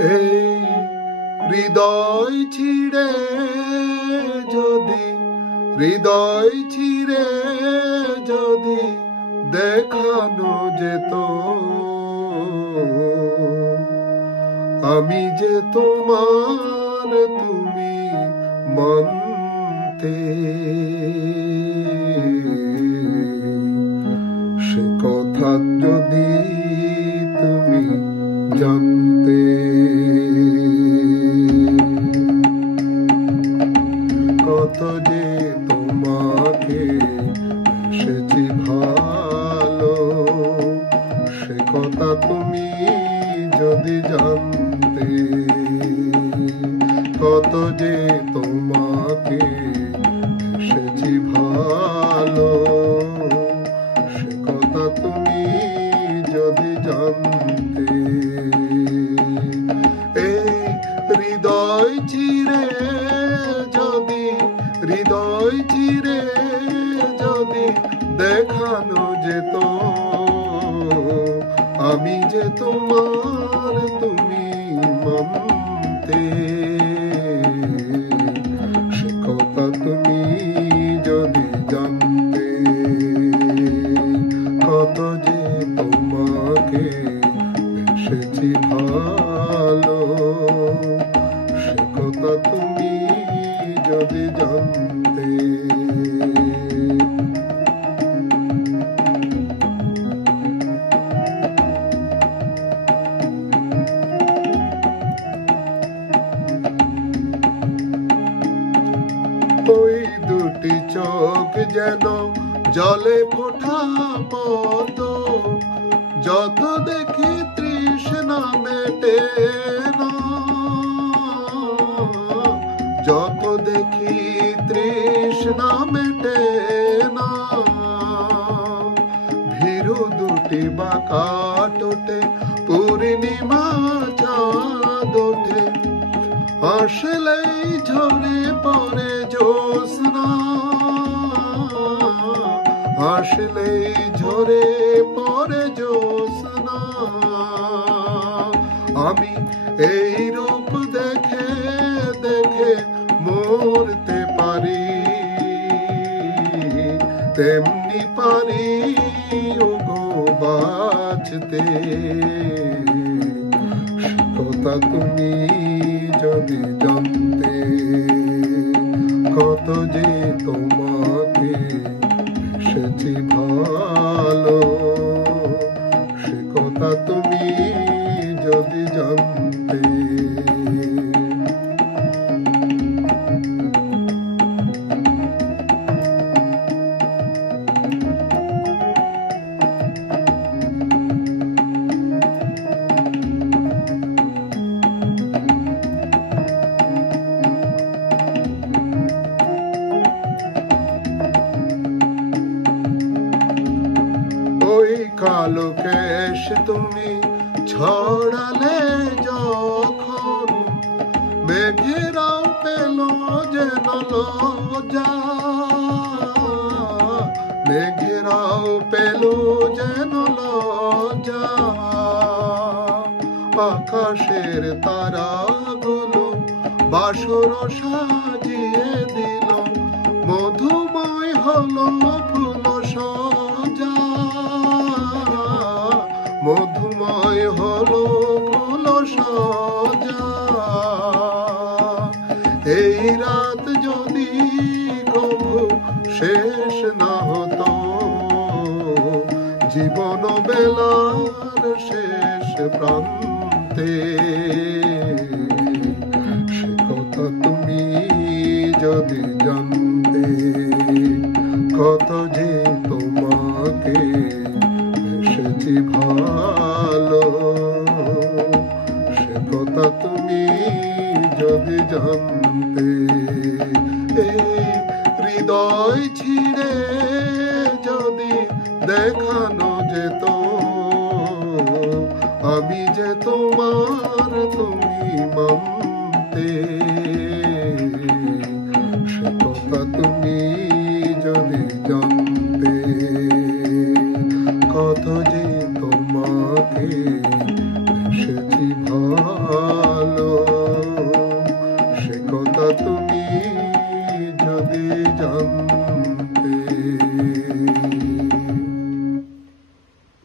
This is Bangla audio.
এই হৃদয় ছিড়ে যদি দেখানো যেত আমি যে তোমার তুমি মানতে, সে কথা যদি তুমি জানতে। কত যে তোমাকে বেসেছি ভালো, সে কথা তুমি যদি জানতে। কত যে তোমাকে বেসেছি ভালো, সে কথা তুমি যদি জানতে। এই হৃদয় চিরে যদি দেখানো যেত আমি যে তোমার তুমি মানতে, সে কথা তুমি যদি জানতে। কত যে তোমাকে বেসেছি ভালো, সে কথা তুমি যদি জানতে। ওই দুটি চোখ যেন জলে ফোটা মতো, যত দেখি তৃষ্ণা মেটে না, যত দেখি তৃষ্ণা মেটে না। ভীরু দুটি বাঁকা টোটে পূর্ণিমা চাঁদ ওঠে, আসলেই ঝরে পড়ে জ্যোৎস্না, আসলেই ঝরে পড়ে জ্যোৎস্না। আমি এই রূপ দেখে দেখে মরতে পারি, তেমনি পারি ওগো বাঁচতে। কথা তুমি যদি জানতে, কত যে তোমাকে বেসেছি ভালো, সে কথা তুমি যদি জানতে। ওই কালো কেশ তুমি ছড়ালে যখন, মেঘেরাও পেল যেন লজ্জা, মেঘেরাও পেল যেন লজ্জা। আকাশের তারাগুলো বাসর সাজিয়ে দিল, মধুময় হলো ফুল সজা, মধুময় হলো ফুল সজা। এই রাত যদি কভু শেষ না হতো, জীবন বেলার শেষ প্রান্তে, সে কথা তুমি যদি জানতে। কত যে তোমাকে বেসেছি ভালো, সে কথা তুমি যদি জানতে। এই হৃদয় ছিড়ে যদি দেখানো যেত আমি যে তোমার তুমি মানতে, সে কথা তুমি যদি জানতে।